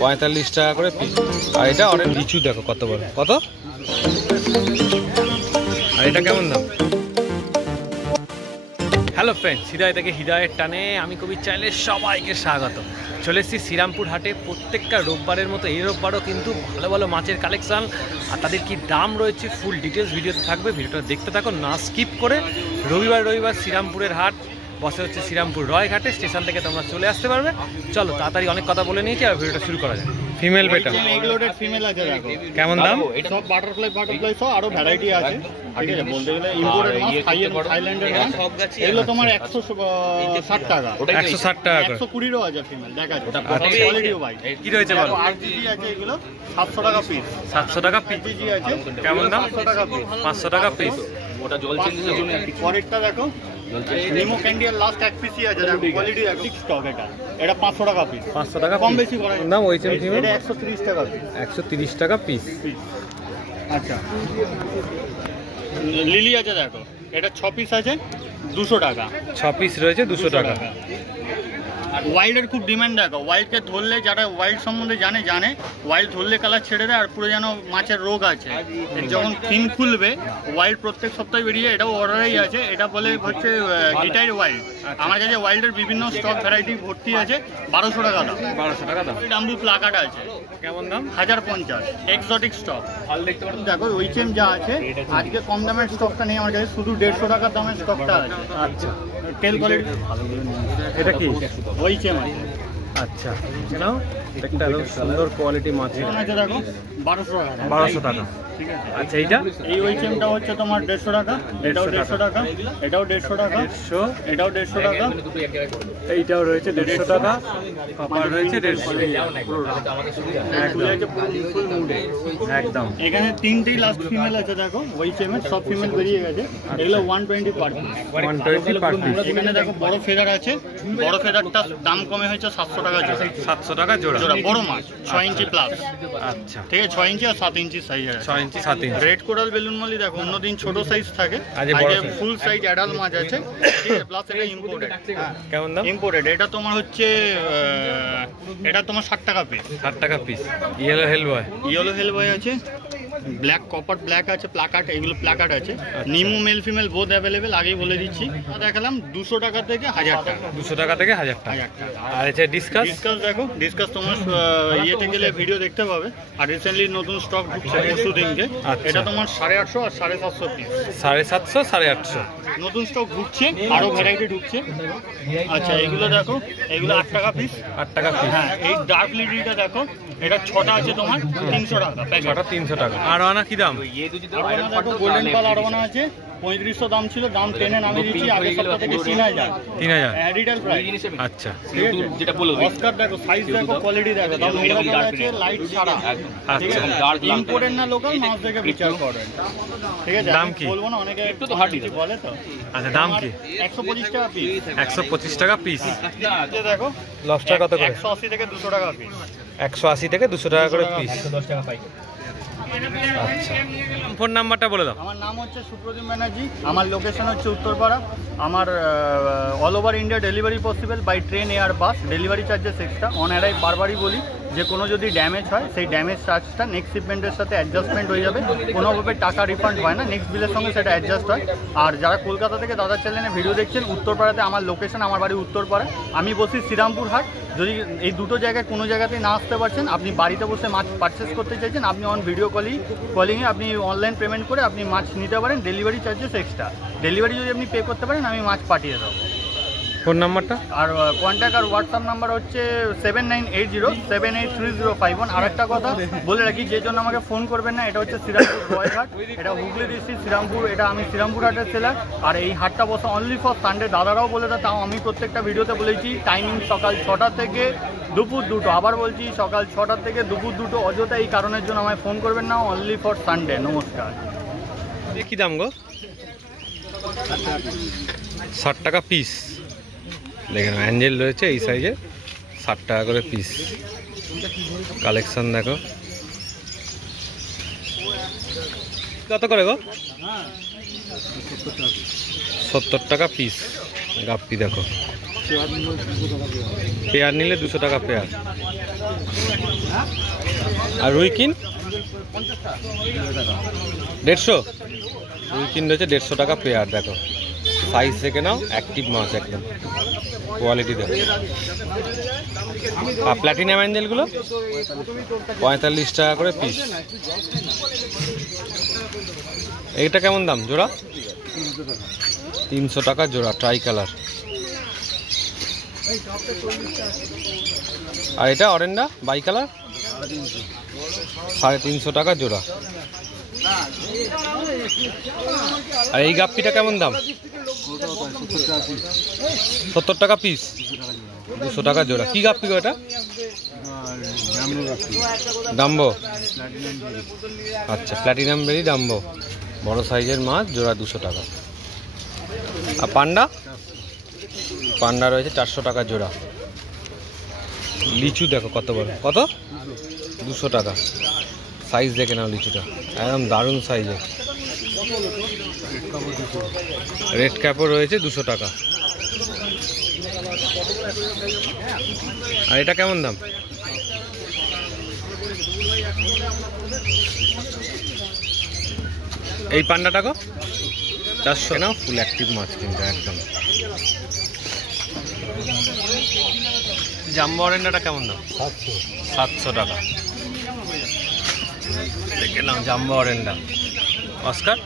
45 টাকা করে পিস। আর এটা অনেক লিচু দেখো কত বড়, কত? আর এটা কেমন দাম? হ্যালো ফ্রেন্ডস, হৃদয় থেকে হৃদয়ের টানে আমি কবির চ্যানেলে সবাইকে স্বাগত। চলে এসেছি শ্রীরামপুর হাটে। প্রত্যেকটা রোববারের মতো এই রোববারও কিন্তু ভালো ভালো মাছের কালেকশান আর তাদের কি দাম রয়েছে ফুল ডিটেলস ভিডিওতে থাকবে। ভিডিওটা দেখতে থাকো না স্কিপ করে। রবিবার শ্রীরামপুরের হাট বসে হচ্ছে শ্রীরামপুর রয়ঘাটে। স্টেশন থেকে তোমরা চলে আসতে পারবে। চলো তাড়াতাড়ি অনেক কথা বলে নিয়েছি আর ভিডিওটা শুরু করা যায়। ফিমেল বেটা এগুলোর ফিমেল আছে দেখো কেমন দাম? সব বাটারফ্লাই সব আরো ভ্যারাইটি আছে। ঠিক আছে, বলতে গেলে ইম্পোর্টেড মাছ, থাইল্যান্ডের মাছ। এগুলো তোমার 160 টাকা। 160 টাকা করে। 120 আছে ফিমেল, দেখা যায় কোয়ালিটিও ভাই। কি রয়েছে বলো? আরজিজি আছে, এগুলো 700 টাকা পিস। 700 টাকা পিস আরজিজি আছে, কেমন দাম? 500 টাকা পিস। 500 টাকা পিস। ওটা জল চেঞ্জের জন্য পরেরটা দেখো, নিমো ক্যান্ডি আর লাস্ট এক পিসই আছে দেখো, কোয়ালিটি দেখো। স্টক এটা 500 টাকা পিস। 500 টাকা কম বেশি করে দাম হইছে ফিমেল। এটা 130 টাকা পিস। 130 টাকা পিস। আচ্ছা, লিলি আছে দেখো, এটা 6 পিস আছে 200 টাকা। 6 পিস রয়েছে 200 টাকা। ওয়াইল্ডের খুব ডিমান্ড দেখো, ওয়াইল্ডকে ধরলে যারা ওয়াইল্ড সম্বন্ধে জানে ওয়াইল্ড ধরলে কালার ছেড়ে দেয় আর পুরো যেন মাছের রোগ আছে। যখন ফিন খুলবে ওয়াইল্ড প্রত্যেক সপ্তাহে বেরিয়ে, এটাও অর্ডারেই আছে। এটা বলে হচ্ছে ডিটাইড ওয়াইল্ড। আমার কাছে ওয়াইল্ডের বিভিন্ন স্টক ভ্যারাইটি ভর্তি আছে। 1200 টাকা দাম। 1200 টাকা দাম। ডাম্বু প্লাকাটা আছে, কেমন দাম? 1050। এক্সোটিক স্টক দেখো, ওইচেম যা আছে আজকে কম দামের স্টকটা নেই আমার কাছে, শুধু 150 টাকার দামের স্টকটা আছে। আচ্ছা, টেল কোয়ালিটি। এটা কি? ওইচেম আছে। আচ্ছা, নাও একটা সুন্দর কোয়ালিটি মাছ আছে দেখো, 1200 টাকা। 1200 টাকা। ঠিক আছে। আচ্ছা, এইটা এই ওইচেমটা হচ্ছে তোমার 150 টাকা। এটাও 150 টাকা। এটাও 150 টাকা। 150। এটাও 150 টাকা। এইটাও রয়েছে 150 টাকা। কপার রয়েছে 150। একদম। এখানে 3টেই লাস্ট ফিমেল আছে দেখো, ওইচেমের সব ফিমেল বেরিয়ে গেছে। এগুলো 120 পার পিস। 120 per piece. এখানে দেখো বড় ফেদার আছে, বড় ফেদারটা দাম কমে হয়েছে 700 টাকা জোড়া। 700 টাকা জোড়া। বড় মাছ 6 ইঞ্চি প্লাস। আচ্ছা, ঠিক আছে, 6 ইঞ্চি আর 7 ইঞ্চি সাইজ আছে। 6 ইঞ্চি 7 ইঞ্চি। রেড কোরাল বেলুন মলি দেখো, অন্যদিন ছোট সাইজ থাকে, আজকে ফুল সাইজ অ্যাডাল্ট মাছ আছে। ঠিক আছে, প্লাস এটা ইম্পোর্টেড। কেমন দাম? ইম্পোর্টেড। এটা তোমার হচ্ছে এটা তোমার 60 টাকা পিস। 60 টাকা পিস। ইয়েলো হেল বয়। ইয়েলো হেল বয় আছে, ব্ল্যাক কপার ব্ল্যাক আছে, প্লাকার্ড, এগুলো প্লাকার্ড আছে। নিমো মেল ফিমেল বোথ অ্যাভেলেবেল, আগেই বলে দিচ্ছি। দেখালাম 200 টাকা থেকে 1000 টাকা। 200 টাকা থেকে 1000 টাকা। 1000 টাকা। আর এটা ডিসকাস দেখো, ডিসকাস তোমার ইয়েতে গেলে ভিডিও দেখতে পাবে। আর রিসেন্টলি নতুন স্টক ঢুকছে পরশু দিনকে। এটা তোমার 850 আর 750 পিস। 750 850 নতুন স্টক ঢুকছে, আরো ভ্যারাইটি ঢুকছে। আচ্ছা, এগুলো দেখো, এগুলো 8 টাকা পিস। 8 টাকা পিস। হ্যাঁ, এই ডার্ক লিডিটা দেখো, এটা 6টা আছে তোমার 300 টাকা। 6টা 300 টাকা। আর আনা কি দাম? আরবানা দেখো, গোল্ডেন পাল আরবানা আছে, 3500 দাম ছিল, দাম টেনে নামিয়ে দিচ্ছি। আগের সপ্তাহ থেকে 3000। 3000 রিটেল প্রাইস। আচ্ছা, যেটা বলবো অস্কার দেখো, সাইজ দেখো, কোয়ালিটি দেখো, দাম নোংরা আছে, লাইট ছাড়া। ঠিক আছে, ইম্পোর্টেড না লোকাল, মাছ দেখে বিচার করেন। ঠিক আছে, দাম কি বলবো না, অনেকে একটু তো হার্ডি বলে তো। আচ্ছা, দাম কি? 125 টাকা পিস। 125 টাকা পিস। দেখো, লবস্টার কত করে? 180 থেকে 200 টাকা পিস। 180 থেকে 200 টাকা করে পিস। 10 টাকা পাই। আচ্ছা, ফোন নাম্বারটা বলে দাও। আমার নাম হচ্ছে সুপ্রদীপ ব্যানার্জি, আমার লোকেশন হচ্ছে উত্তরপাড়া। আমার all over India delivery possible by train, air, bus. Delivery charges extra. On arrive বারবারই বলি যে কোনো যদি ড্যামেজ হয় সেই ড্যামেজ চার্জটা নেক্সট শিপমেন্টের সাথে অ্যাডজাস্টমেন্ট হয়ে যাবে। কোনোভাবে টাকা রিফান্ড হয় না, নেক্সট বিলের সঙ্গে সেটা অ্যাডজাস্ট হয়। আর যারা কলকাতা থেকে দাদার চ্যানেলে ভিডিও দেখছেন, উত্তরপাড়াতে আমার লোকেশন, আমার বাড়ি উত্তরপাড়া। আমি বসি শ্রীরামপুর হাট। যদি এই দুটো জায়গায় কোনো জায়গাতেই না আসতে পারছেন, আপনি বাড়িতে বসে মাছ পারচেস করতে চাইছেন, আপনি অন ভিডিও কলিংয়ে আপনি অনলাইন পেমেন্ট করে আপনি মাছ নিতে পারেন। Delivery charges extra. ডেলিভারি যদি আপনি পে করতে পারেন, আমি মাছ পাঠিয়ে দেবো। ফোন নাম্বারটা আর কন্ট্যাক্ট আর হোয়াটসঅ্যাপ নাম্বার হচ্ছে 7980783051। আর একটা কথা বলে রাখি, যে জন্য আমাকে ফোন করবেন না, এটা হচ্ছে শ্রীরামপুর রয়ঘাট, এটা হুগলি ডিস্ট্রিক্ট শ্রীরামপুর। এটা আমি শ্রীরামপুর হাটের সেলার। আর এই হাটটা বসে অনলি ফর সানডে। দাদারাও বলে দেয়, তাও আমি প্রত্যেকটা ভিডিওতে বলেছি টাইমিং সকাল 6টা থেকে দুপুর 2টো। আবার বলছি, সকাল 6টা থেকে দুপুর 2টো। অযথা এই কারণের জন্য আমায় ফোন করবেন না, অনলি ফর সানডে। নমস্কার। কি দাম গো? 60 টাকা পিস। দেখেন, অ্যাঞ্জেল রয়েছে এই সাইজে, 60 টাকা করে পিস। কালেকশন দেখো কত করে গো? 70 টাকা পিস। গাপ্পি দেখো, পেয়ার নিলে 200 টাকা পেয়ার। আর রুইকিন 150, রুইকিন রয়েছে 150 টাকা পেয়ার। দেখো সাইজ দেখে নাও, অ্যাক্টিভ মাছ একদম, কোয়ালিটি দেখো। আর প্ল্যাটিনাম অ্যাঞ্জেলগুলো 45 টাকা করে পিস। এইটা কেমন দাম জোড়া? 300 টাকা জোড়া, ট্রাই কালার। আর এটা অরেন্ডা বাই কালার 350 টাকা জোড়া। আর এই গাপ্পিটা কেমন দাম? 70 টাকা পিস, 200 টাকা জোড়া। কি গাপ্পি গো এটা? ডাম্বো। আচ্ছা, প্ল্যাটিনাম বেরি ডাম্বো, বড় সাইজের মাছ, জোড়া 200 টাকা। আর পান্ডা? পান্ডা রয়েছে 400 টাকা জোড়া। লিচু দেখো কত বড়, কত? 200 টাকা। সাইজ দেখে নাও লিচুটা, একদম দারুণ সাইজের। রেড ক্যাপও রয়েছে 200 টাকা। আর এটা কেমন দাম? এই পান্ডাটা গো 400 নাও, ফুল অ্যাক্টিভ মাছ কিন্তু একদম। জাম্বো অরেন্ডাটা কেমন দাম? 700 টাকা। দেখে নাও জাম্বো অরেন্ডা। অস্কার?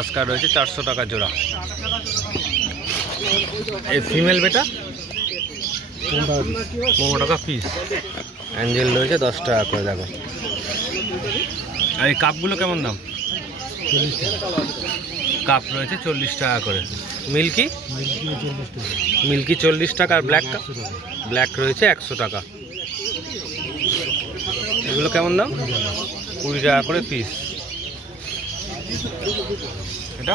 অস্কার রয়েছে 400 টাকা জোড়া। এই ফিমেল বেটা 15 টাকা পিস। অ্যাঞ্জেল রয়েছে 10 টাকা করে। দেখো। আর এই কাপগুলো কেমন দাম? কাপ রয়েছে 40 টাকা করে। মিল্কি? মিল্কি 40 টাকা। আর ব্ল্যাক? ব্ল্যাক রয়েছে 100 টাকা। এগুলো কেমন দাম? 20 টাকা করে পিস। এটা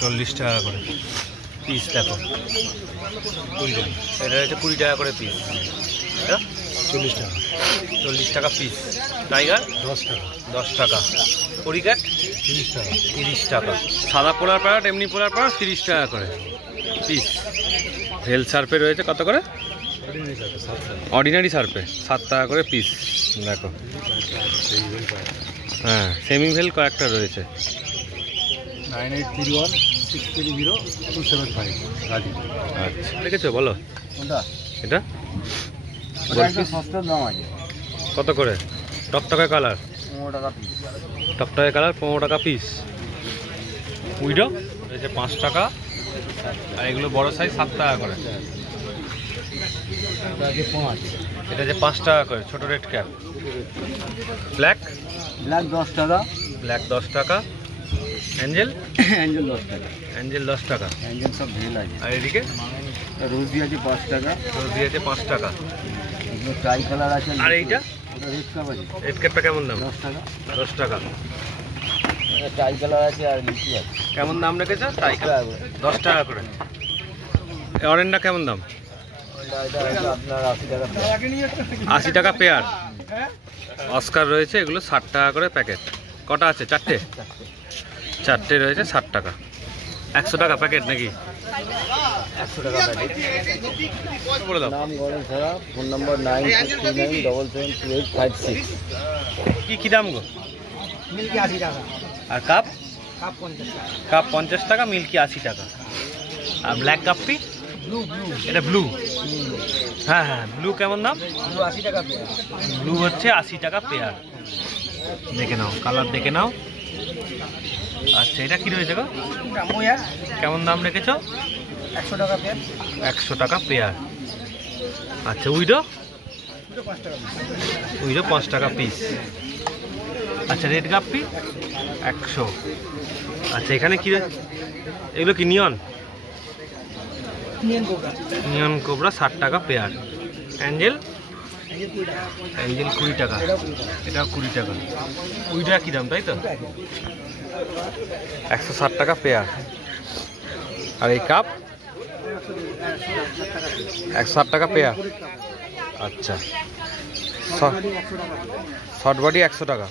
40 টাকা করে পিস। দেখো 20 টাকা। এটা হচ্ছে 20 টাকা করে পিস। এটা 40 টাকা। 40 টাকা পিস। টাইগার 10 টাকা। পরিক্যাট 30 টাকা। সাদা পোলার প্যারাট, এমনি পোলার প্যারাট 30 টাকা করে পিস। ভেল সার্পে রয়েছে কত করে? অর্ডিনারি সার্পে 7 টাকা করে পিস। দেখো, হ্যাঁ সেমি ভেল কয়েকটা রয়েছে। 9831630275। আচ্ছা, দেখেছো বলো এটা কত করে? টকটকে কালার 15 টাকা পিস। টকটকে কালার 15 টাকা পিস। উইডো রয়েছে 5 টাকা। আর এগুলো বড় সাইজ 7 টাকা করে। এটা যে 5 টাকা করে ছোট রেড ক্যাপ। ব্ল্যাক? ব্ল্যাক 10 টাকা। ব্ল্যাক 10 টাকা। অ্যাঞ্জেল? অ্যাঞ্জেল 10 টাকা। অ্যাঞ্জেল 10 টাকা। অ্যাঞ্জেল সব ভেল আছে। আর এদিকে রোজি আছে 5 টাকা। রোজি আছে 5 টাকা। এগুলো ট্রাই কালার আছে। আর এইটা ওটা রেড কাপ আছে। রেড ক্যাপটা কেমন দাম? 10 টাকা। 10 টাকা। এটা ট্রাই কালার আছে আর লিচু আছে। কেমন দাম রেখেছো? 10 টাকা করে। অরেন্ডা কেমন দাম? এটা আপনার 80 টাকা। 80 টাকা পেয়ার। অস্কার রয়েছে এগুলো 60 টাকা করে প্যাকেট। কটা আছে? 4টে? 4টে রয়েছে 60 টাকা। 100 টাকা প্যাকেট নাকি? 100 টাকা প্যাকেট। বলে দাও। নাম গণেশ ধারা, ফোন নম্বর 9639772856। কি দাম গো? মিল্কি 80 টাকা। আর কাপ? কাপ 50 টাকা। কাপ 50 টাকা, মিল্কি 80 টাকা। আর ব্ল্যাক কাপটি? ব্লু। এটা ব্লু। হ্যাঁ হ্যাঁ, ব্লু কেমন দাম? ব্লু 80 টাকা পেয়ার। ব্লু হচ্ছে 80 টাকা পেয়ার। দেখে নাও, কালার দেখে নাও। আচ্ছা, এটা কি রয়েছে গো? কেমন দাম রেখেছো? 100 টাকা পেয়ার। 100 টাকা পেয়ার। আচ্ছা, উইডো? উইডো 5 টাকা পিস। আচ্ছা, রেড গাপ্পি 100। আচ্ছা, এখানে কি রয়েছে? এগুলো কি নিয়ন? নিয়ন কোবরা 60 টাকা পেয়ার। অ্যাঞ্জেল? অ্যাঞ্জেল 20 টাকা। এটাও 20 টাকা। উইডা কি দাম, তাই তো? 160 টাকা পেয়ার। আর এই কাপ 160 টাকা পেয়ার। আচ্ছা, শর্ট বডি 100 টাকা।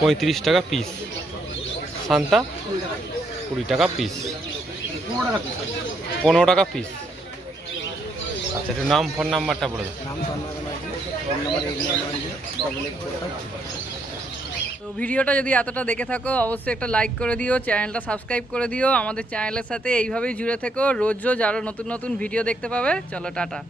35 টাকা পিস। সান্তা 20 টাকা পিস, 15 টাকা পিস। আচ্ছা, একটু নাম ফোন নাম্বারটা বলে দাও। তো ভিডিওটা যদি এতটা দেখে থাকো অবশ্যই একটা লাইক করে দিও, চ্যানেলটা সাবস্ক্রাইব করে দিও। আমাদের চ্যানেলের সাথে এইভাবেই জুড়ে থেকো, রোজ রোজ আরও নতুন নতুন ভিডিও দেখতে পাবে। চলো টাটা।